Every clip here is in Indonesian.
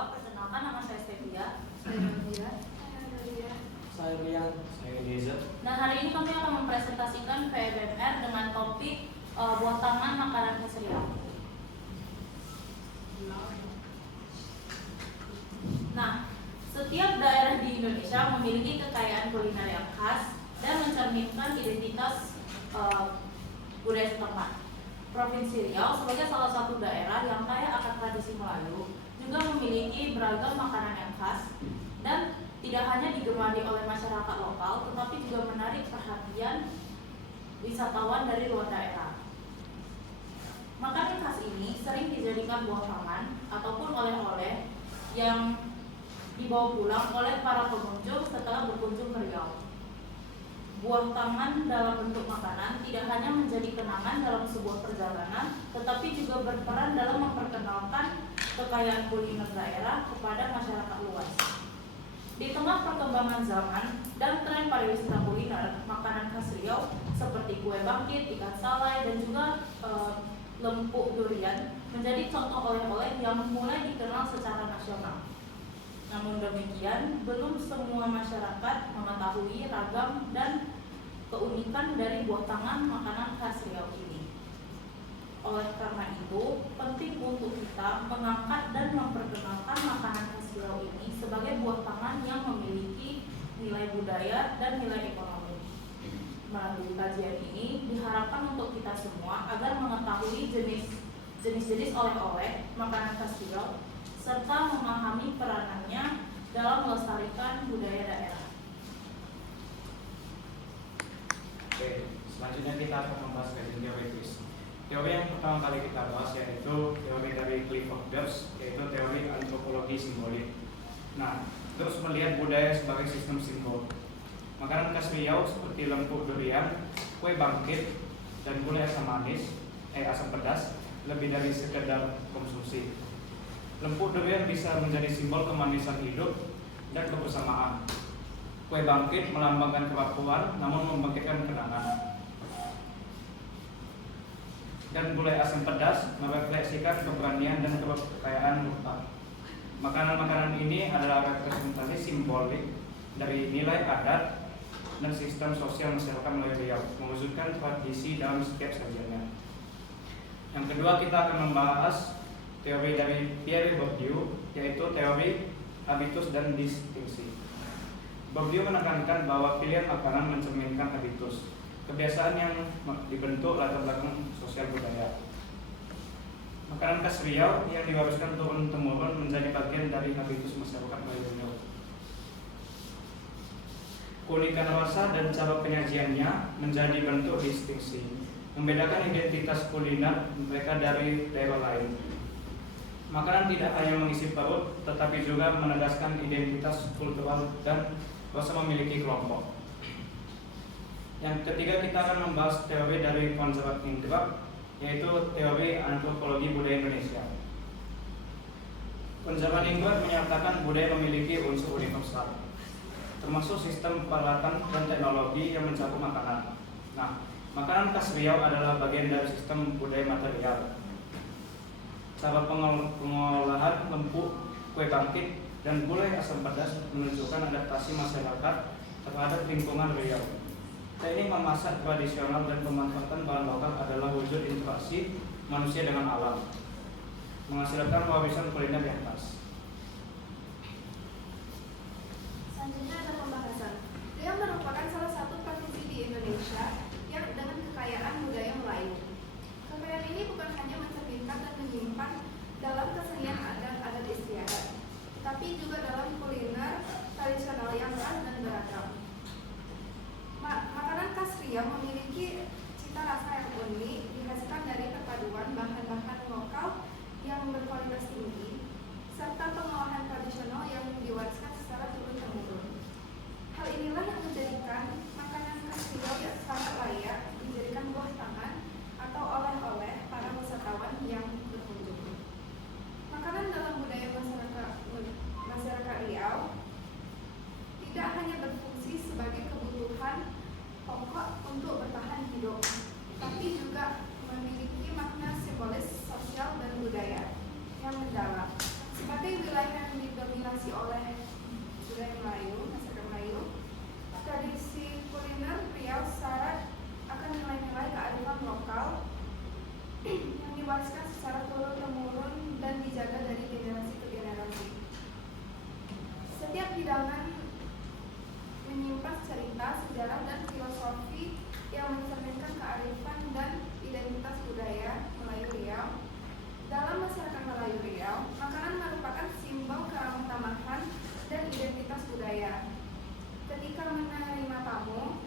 Jawa. Perkenalkan, nama saya Stevia. Saya Rian. Saya Reza. Dan hari ini kami akan mempresentasikan VBMR dengan topik buah tangan makanan khas Riau. Nah, setiap daerah di Indonesia memiliki kekayaan kuliner yang khas dan mencerminkan identitas budaya setempat. Provinsi Riau sebagai salah satu daerah yang kaya akan tradisi Melayu juga memiliki beragam makanan yang khas dan tidak hanya digemari oleh masyarakat lokal, tetapi juga menarik perhatian wisatawan dari luar daerah. Makanan khas ini sering dijadikan buah tangan ataupun oleh-oleh yang dibawa pulang oleh para pengunjung setelah berkunjung ke Riau. Buah tangan dalam bentuk makanan tidak hanya menjadi kenangan dalam sebuah perjalanan, tetapi juga berperan dalam memperkenalkan kekayaan kuliner daerah kepada masyarakat luas. Di tengah perkembangan zaman dan tren pariwisata kuliner, makanan khas Riau seperti kue bangkit, ikan salai, dan juga lempuk durian menjadi contoh oleh-oleh yang mulai dikenal secara nasional. Namun demikian, belum semua masyarakat mengetahui ragam dan keunikan dari buah tangan makanan khas Riau ini. Oleh karena itu, penting untuk kita mengangkat dan memperkenalkan makanan khas Riau ini sebagai buah tangan yang memiliki nilai budaya dan nilai ekonomi. Melalui kajian ini diharapkan untuk kita semua agar mengetahui jenis-jenis oleh-oleh makanan khas Riau serta memahami peranannya dalam melestarikan budaya daerah. Oke, selanjutnya kita akan membahas kajian teoritis. Teori yang pertama kali kita bahas yaitu teori dari Clifford Geertz, yaitu teori antropologi simbolik. Nah, terus melihat budaya sebagai sistem simbol. Makanan khas Riau seperti lempuk durian, kue bangkit, dan gulai asam pedas lebih dari sekedar konsumsi. Lempuk durian bisa menjadi simbol kemanisan hidup dan kebersamaan. Kue bangkit melambangkan kerapuhan namun membangkitkan kenangan. Dan gulai asam pedas merefleksikan keberanian dan kekayaan rupa. Makanan-makanan ini adalah representasi simbolik dari nilai adat dan sistem sosial masyarakat Melayu Riau, mewujudkan tradisi dalam setiap sajiannya. Yang kedua, kita akan membahas teori dari Pierre Bourdieu, yaitu teori habitus dan distingsi. Bourdieu menekankan bahwa pilihan makanan mencerminkan habitus, kebiasaan yang dibentuk latar belakang sosial budaya. Makanan khas Riau yang diwariskan turun-temurun menjadi bagian dari habitus masyarakat Melayu Riau. Keunikan rasa dan cara penyajiannya menjadi bentuk distingsi, membedakan identitas kuliner mereka dari daerah lain. Makanan tidak hanya mengisi perut, tetapi juga menegaskan identitas kultural dan rasa memiliki kelompok. Yang ketiga, kita akan membahas teori dari Konrad Ingram, yaitu teori antropologi budaya Indonesia. Konrad Ingram menyatakan budaya memiliki unsur universal, termasuk sistem peralatan dan teknologi yang mencakup makanan. Nah, makanan khas Riau adalah bagian dari sistem budaya material. Cara pengolahan lempuk, kue bangkit, dan gulai asam pedas menunjukkan adaptasi masyarakat terhadap lingkungan Riau. Teknik memasak tradisional dan pemanfaatan bahan lokal adalah wujud interaksi manusia dengan alam, menghasilkan warisan kuliner yang khas. Selanjutnya ada pembahasan. Riau merupakan salah satu provinsi di Indonesia yang dengan kekayaan budaya Melayu. Kekayaan ini bukan hanya mencerminkan dan menyimpan dalam kesenian adat istiadat, tapi juga dalam kuliner tradisional yang khas dan beragam. Makanan khas Riau memiliki cita rasa yang unik, dihasilkan dari perpaduan bahan-bahan lokal yang berkualitas tinggi, serta pengolahan tradisional yang diwariskan secara turun-temurun. Hal inilah yang menjadikan makanan khas Riau yang sangat layak dijadikan buah tangan atau oleh-oleh para wisatawan yang berkunjung. Makanan dalam budaya masyarakat Riau tidak hanya berfungsi sebagai kebutuhan pokok untuk bertahan hidup, tapi juga memiliki makna simbolis sosial dan budaya yang mendalam. Sebagai Sebagai wilayah yang didominasi oleh budaya Melayu, masyarakat Melayu, tradisi kuliner Riau syarat akan nilai-nilai kearifan lokal yang diwariskan secara turun-temurun dan dijaga dari generasi ke generasi. Setiap hidangan menyimpan cerita, sejarah, dan filosofi yang mencerminkan kearifan dan identitas budaya Melayu Riau. Dalam masyarakat Melayu Riau, makanan merupakan simbol keramah-tamahan dan identitas budaya. Ketika menerima tamu,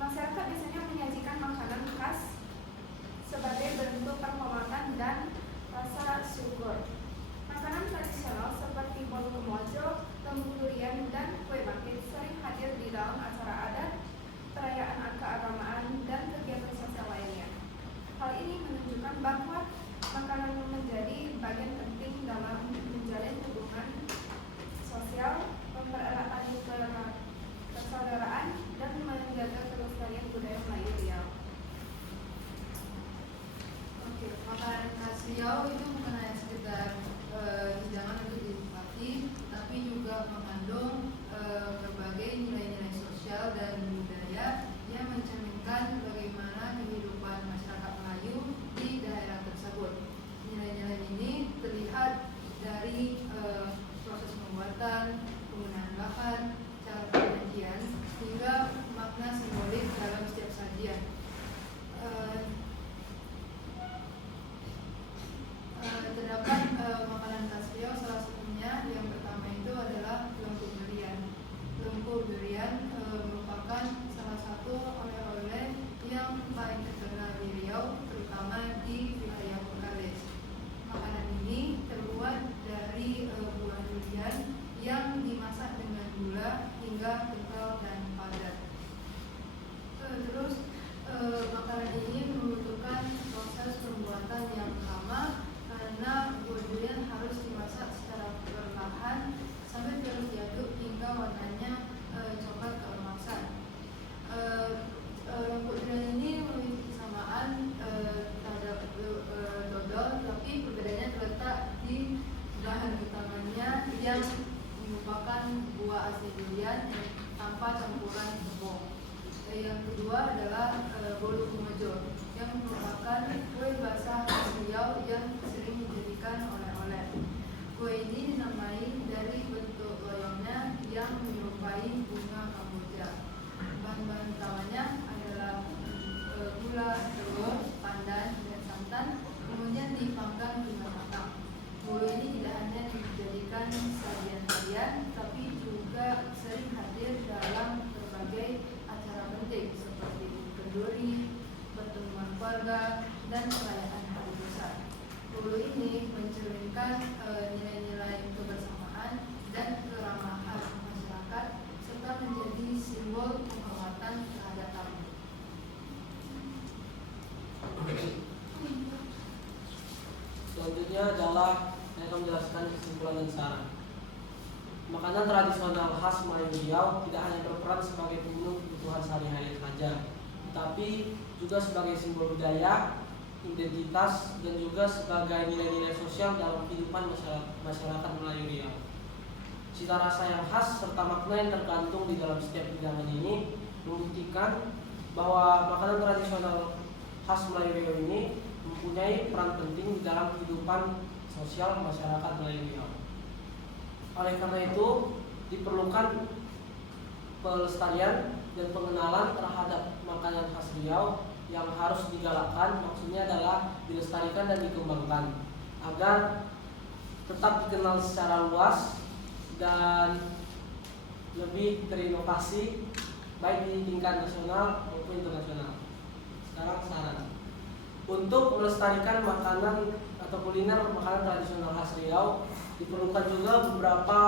masyarakat biasanya menyajikan makanan khas sebagai bentuk penghormatan dan rasa syukur. Makanan tradisional seperti bolu kemojo, lembu durian, dan kue bangkit sering hadir di dalam acara adat, perayaan keagamaan, dan kegiatan sosial lainnya. Hal ini menunjukkan bahwa makanan menjadi bagian penting dalam menjalin hubungan sosial, mempererat tali persaudaraan, dan menjaga kelestarian budaya Melayu Riau. Oke, makanan khas Riau itu bukan hanya sekedar hidangan untuk dinikmati, tapi juga mengandung berbagai nilai-nilai sosial dan budaya yang mencerminkan bagaimana kehidupan masyarakat Melayu di daerah tersebut. Nilai-nilai ini terlihat dari proses pembuatan, penggunaan bahan, cara penyajian, hingga makna simbolik dalam setiap sajian. Terdapat makanan khas Riau, salah satunya yang pertama itu adalah lembu durian. Lembu durian merupakan salah satu oleh-oleh yang paling terkenal di Riau, terutama di wilayah Bengkalis. Makanan ini terbuat dari buah durian yang dimasak dengan gula hingga kental dan padat. Terus makanan ini membutuhkan proses pembuatan yang lama karena buah durian harus dimasak secara perlahan sampai terus diaduk hingga warnanya coklat keemasan. Lembu durian ini memiliki kesamaan terhadap dodol, tapi perbedaannya terletak di bahan utamanya yang merupakan buah asli durian tanpa campuran tepung. Yang kedua adalah bolu kemojo yang merupakan kue basah khas Riau yang sering dijadikan oleh-oleh. Kue ini dinamai dari bentuk loyongnya yang menyerupai bunga kamboja. Bahan-bahan utamanya adalah gula, telur, pandan, dan santan, kemudian dipanggang hingga matang. Bolu ini tidak hanya dijadikan sajian harian, tapi juga sering hadir dalam berbagai acara penting seperti kenduri, pertemuan keluarga, dan perayaan hari besar. Bolu ini mencerminkan nilai-nilai kebersamaan dan keramahan masyarakat serta menjadi simbol penghormatan terhadap tamu. Selanjutnya adalah saya akan menjelaskan kesimpulan dan saran. Makanan tradisional khas Melayu Riau tidak hanya berperan sebagai pemenuh kebutuhan sehari-hari saja, tetapi juga sebagai simbol budaya, identitas, dan juga sebagai nilai-nilai sosial dalam kehidupan masyarakat Melayu Riau. Cita rasa yang khas serta makna yang tergantung di dalam setiap hidangan ini membuktikan bahwa makanan tradisional khas Melayu Riau ini mempunyai peran penting di dalam kehidupan sosial masyarakat Melayu Riau. Oleh karena itu, diperlukan pelestarian dan pengenalan terhadap makanan khas Riau yang harus digalakkan, maksudnya adalah dilestarikan dan dikembangkan agar tetap dikenal secara luas dan lebih terinovasi baik di tingkat nasional maupun internasional. Sekarang saran untuk melestarikan makanan atau kuliner makanan tradisional khas Riau diperlukan juga beberapa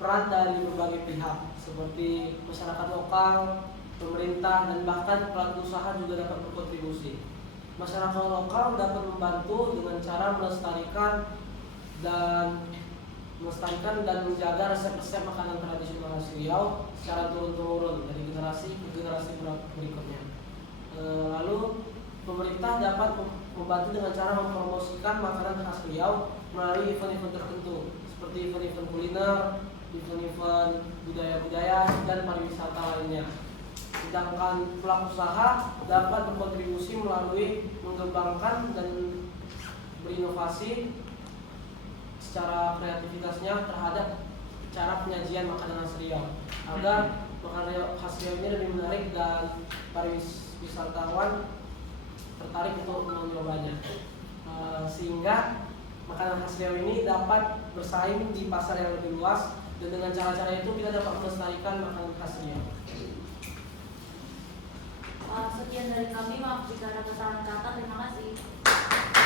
peran dari berbagai pihak seperti masyarakat lokal, pemerintah, dan bahkan pelaku usaha juga dapat berkontribusi. Masyarakat lokal dapat membantu dengan cara melestarikan dan menjaga resep-resep makanan tradisional khas Riau secara turun-temurun dari generasi ke generasi berikutnya. Lalu pemerintah dapat membantu dengan cara mempromosikan makanan khas Riau melalui event-event tertentu seperti event-event kuliner, event-event budaya-budaya dan pariwisata lainnya. Sedangkan pelaku usaha dapat berkontribusi melalui mengembangkan dan berinovasi secara kreativitasnya terhadap cara penyajian makanan khas Riau agar makanan khas Riau ini lebih menarik dan wisatawan tertarik untuk menyobanya. Sehingga makanan khas Riau ini dapat bersaing di pasar yang lebih luas, dan dengan cara-cara itu kita dapat melestarikan makanan khas Riau. Sekian dari kami, maaf jika ada kesalahan kata. Terima kasih.